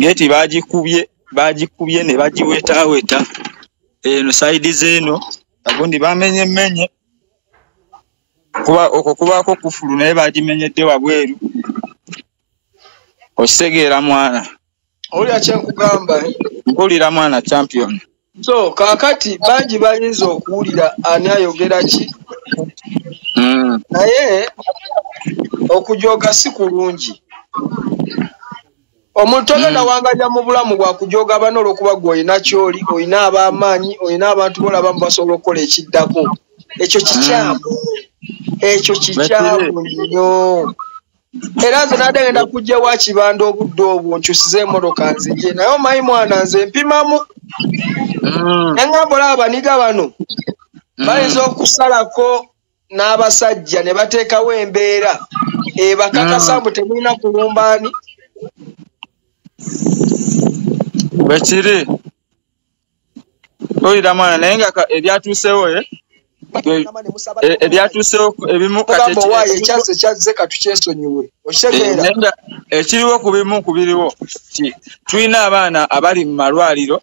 geti bagikubye ne bagiweta eno side zeno agundi bamenye kuba okukubako kufulu naye bagimenyedde wabweru osegeera mwana oli akyenkugamba mpulira mwana champion so kakati bangi bayinza okuwulira ani ayogera ki naye okujoga si kulungi omuntu ogenda wanganya mu bulamu bwa kujoga bano olwokuba gwe olina kyoli olina ab'amaanyi olina abantu bolabamu basobola okukola ekiddako ekyo kikyamu nnyo era nze nadde ngenda kujja wa kibanda obudde obwo nkyusize emmotoka nzije naye omanyi mwana nze mpimamu engamba abaniga bano bayinza okusalako n'abasajja ne bateekawo embeera bakakasa mbu temulina kulumbaani bwekiri olira mwana naye nga ebyatuusewo ebyatuusewo ebimu ekyaze kyazze katukyesonyiwe okitegeera ekiriwo ku bimu kubiriwo tulina abaana abali mu malwaliro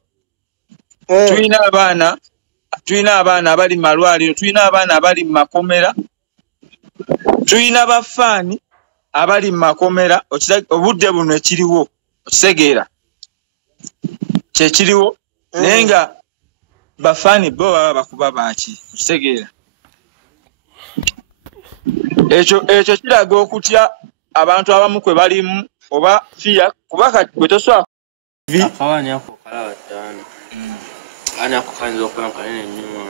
tulina abaana abali mu malwaliro tulina abaana abali mu makomera tulina bafaani abali mu makomera obudde buno ekiriwo okitegeera kyekiriwo naye nga bafaani bo baba bakuba baki okitegeera ekyo kiraga okutya abantu abamu kwe balimu oba fiya kuba kati bwe tosobola akawaani ako kalaba ttaano ani ako kayinza okuba kanene nnyo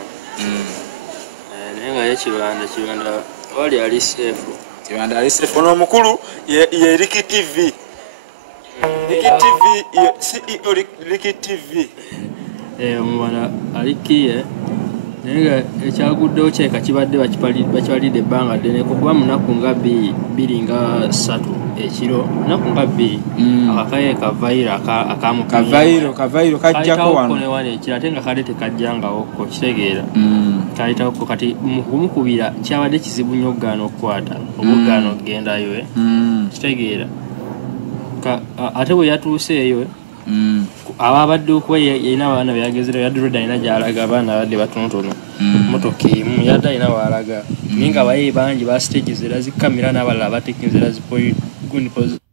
naye nga ye kibanda wali ali seefu kibanda ali seefu ono omukulu ye Riki TV CEO Riki TV omubala alikiye naye nga ekyaguddewo kyeka kibadde bakipalidde ebbanga ddene kuba munaku nga 2 ekiro munaku nga 2 akakaye kavairo kajjako wano ekiro ate nga kale tekajjangawokko kitegeera kayitawokko kati mukumukubira kyabadde kizibu nnyo okugaana okukwata obugaana okugendayo kitegeera ate bwe yatuuseeyo ababadde okuba yalina abaana byagezera yaddurodde alina gy'alaga abaana abadde batonotono motoka emu yadde alina waalaga naye nga abaye bangi basitagizera zikamera n'abalala batekinzera zigundi position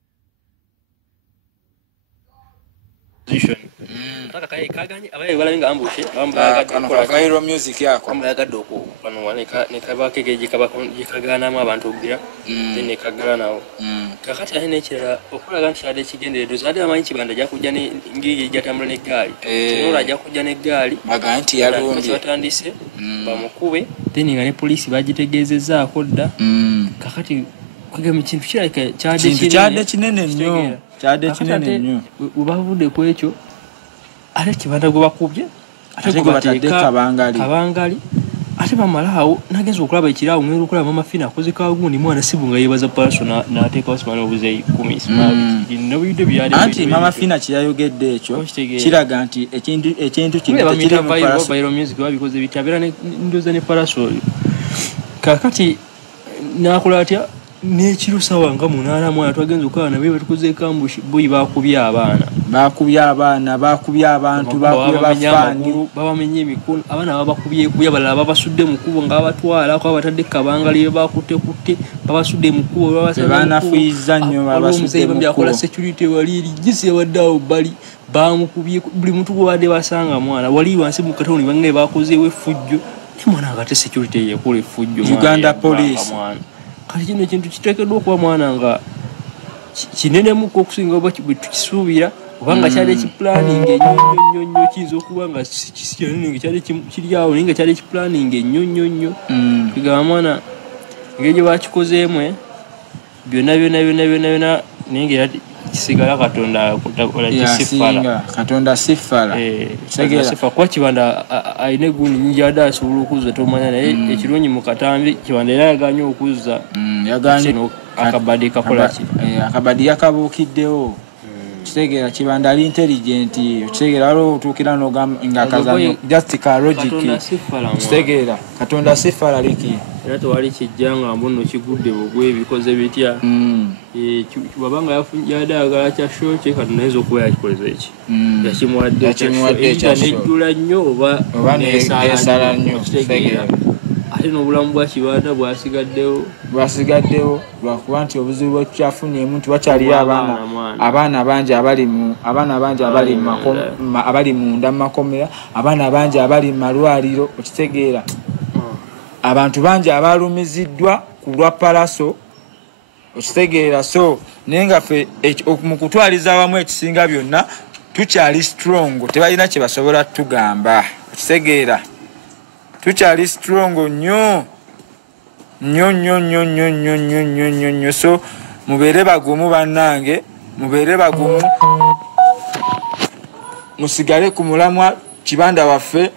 abaye balabye nga ambushe bayagadde okupanua nekabakege gyekagaanamu abantu okugira then nekagala nawo kakati ate nekirala okulaga nti kyadde ekigendereddwa ate bamanyi kibanda jakujja ngiri jatambula n'eggaali kinola ajja kujja n'eggaali batandise bamukube then nga ne poliisi bagitegeezezzaako dda kakati kugamba kintu kirabika kyadde kinene nnyo webavudde ku ekyo ate kibanda gwe bakubye ate gwe batadde kabangali ate bamalaawo nagenza okulaba ekiraawo ngenda okulaba mama Fina akoze kagundi mwana sibu nga yeebaza Pallaso n'ateekawo simana obuzeeyi 10 anti mama Fina kyeyayogedde ekyo kiraga nti ekintu kino tekiri mu Pallaso music babikoze bitabeera ndoza ne Pallaso oyo kakati nakola atya n'ekiro sawa nga 8 mwana twagenza okukaaba nabe batukoze kambushi boyi bakubye abantu bafaani babamenye emikono abaana babakubye abalala babasudde mu kkubo nga babatwala ko batadde kabangali bakutte babasudde mu kkubo baanafuyiza nnyo babasudde mu kkubo security wali ligisi yabaddaawo bali bamukubye buli muntu gwabadde basanga mwana wali wansi mu katoni bange bakozeewo effujjo mwana ngate security yekola effujjo Uganda police kati kino ekintu kiteekeddwa okuba mwana nga kinenemu okusinga oba tukisuubira obanga kyali ekiplanning ennyonnyo kiyinza okuba nga sikinene kyali kiri awo naye nga kyali ekiplanning ennyonnyo kigamba mwana engeri gye bakikozeemu byonna naye nga kisigala Katonda sifala kuba kibanda alina egundi nyingi adde asobola okuzza tomanya naye ekirungi mu katambi kibanda era yaganye okuzza akabadi kakolaki akabadi yakabuukiddewo kitegeera kibanda ali intelligent kitegeera waliwo otuukira nga kazanyo just ka logic kitegeera katonda sifala liki era tewali kijja nga mbuno kigudde bugwe bikoze bitya wabanga yadagala kya show kye katonda ayinza okuba yakikoleza eki yakimwadde nejjula nnyo oba nesala nnyo kitegeera ate n'obulamu bwa kibanda bwasigaddewo lwakuba nti obuzibu bwekyafunyeemu nti wakyaliyo abaana bangi abali munda mu makomera abaana bangi abali mu malwaliro okitegeera abantu bangi abalumiziddwa ku lwa Pallaso okitegeera so naye nga ffe mu kutwaliza awamu ekisinga byonna tukyali strong tebalina kye basobola tugamba okitegeera tukyali strong nnyo so mubeere bagumu bannange mubeere bagumu musigale ku mulamwa kibanda waffe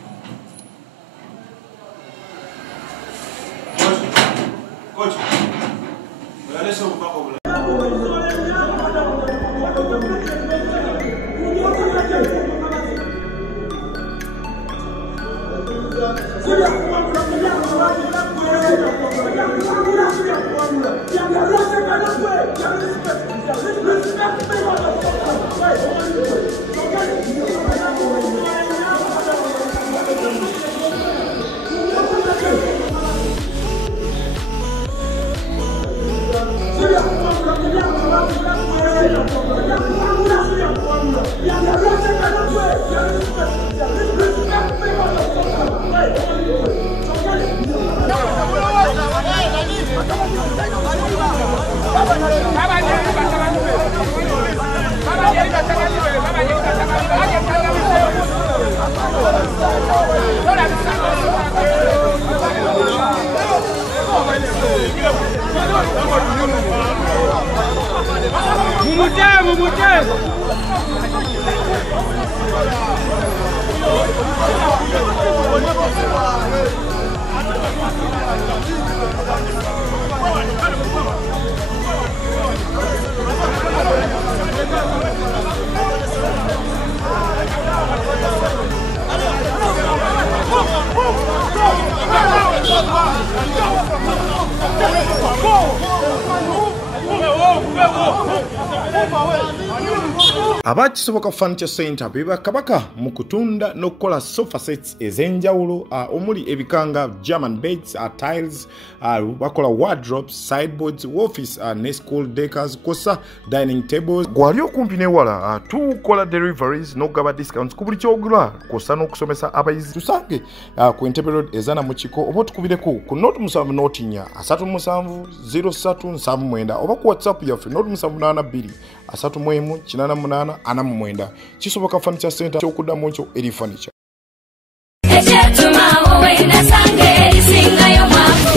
Abakisoboka Furniture Center beba kabaka mu kutunda n'okukola sofa sets ez'enjawulo omuli ebikanga German beds, tiles, bakola wardrobes, sideboards, office ne school decors, kosa dining tables. Gwali okumpi n'ewala tukola deliveries n'ogaba discounts ku buli kyogula kosa n'okusomesa abayizi. Tusange ku Entebbe Road ezana mu kiko oba tukubireko ku Note 7 Note 4 37 0379 oba ku WhatsApp yaffe Note 782 3 8 8 kisoboka Furniture Center kyokuddamu ekyo eri furniture.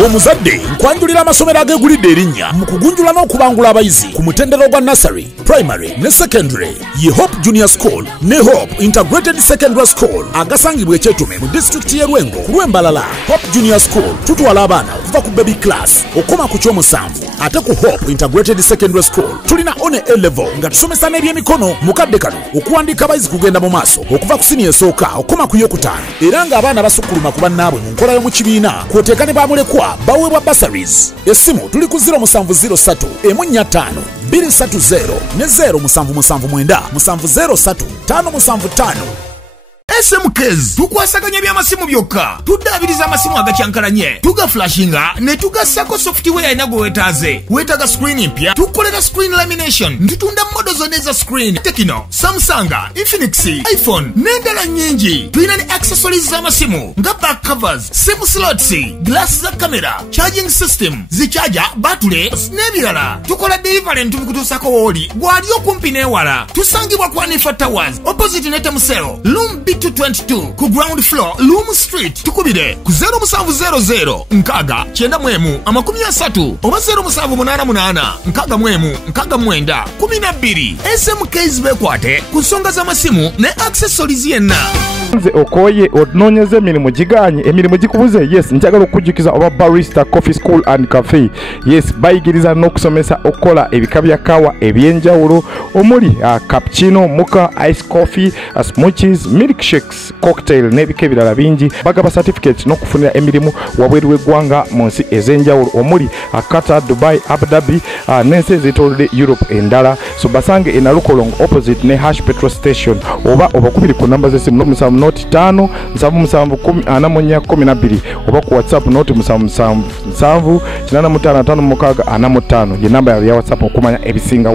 Omuzadde nkwanjulira amasomero agegulidde erinnya mu kugunjula n'okubangula abayizi ku mutendero gwa nursery, primary ne secondary ye Hope Junior School ne Hope Integrated Secondary School agasangibwa Ekyetume mu district y'e Lwengo ku Lwembalala. Hope Junior School tutwala abaana okuva ku baby class okoma ku kyomusanvu ate ku Hope Integrated Secondary School tulina one A level nga tusomesa n'ebyemikono mukadde kano okuwandiika abayizi kugenda mu maaso okuva ku senior esooka okoma ku yokutaano era nga abaana basukkuluma ku bannaabwe mu nkola y'omu kibiina kwoteeka ne bamulekwa baweebwa bursaries. Essimu tuli ku 0703 145 230 ne 0779 703 575. SMKs tukwasaganya by'amasimu byokka tuddaabiriza amasimu agakyankalanye tugaflashinga ne tugassako software inago wetaaga screen mpya tukolera screen lamination ntutunda modo zonna eza screen Tecno, Samsung, Infinix, iPhone n'endala nnyingi. Tulina ne accessories z'amasimu nga back covers, sim slots, glass za camera, charging system, zichaja, battery n'ebirala. Tukola delivery ntubikutuusako wooli gwali okumpi n'ewala. Tusangibwa ku Anifa Towers opposite ne Temusero Lumbi 2222 ku ground floor Loom Street. Tukubire ku 0700 nkaga kyenda mwemu amakumi asatu oba 0788 nkaga mwemu nkaga mwenda 12. SMKs bekwate ku nsonga z'amasimu ne accessories yenna. Nze okoye ononyeze emirimu giganye emirimu gikubuze. Yes, njagala okujjukiza oba barista coffee school and cafe. Yes, bayigiriza n'okusomesa okukola ebika bya kawa ebyenjawulo omuli cappuccino, mocha, ice coffee, smoothies, milkshakes, cocktail n'ebika ebirala bingi. Bagaba certificate n'okufunira emirimu wabweru w'eggwanga mu nsi ez'enjawulo omuli Qatar, Dubai, Abu Dhabi n'ensi ez'etoolodde Europe endala. So basange e Nalukolong opposite ne Hash petrol station oba obakubiri ku namba z'essimu n'omusanvu noti 5 77 oba ku WhatsApp noti 77 85 45 ye namba ya WhatsApp okumanya ebisinga.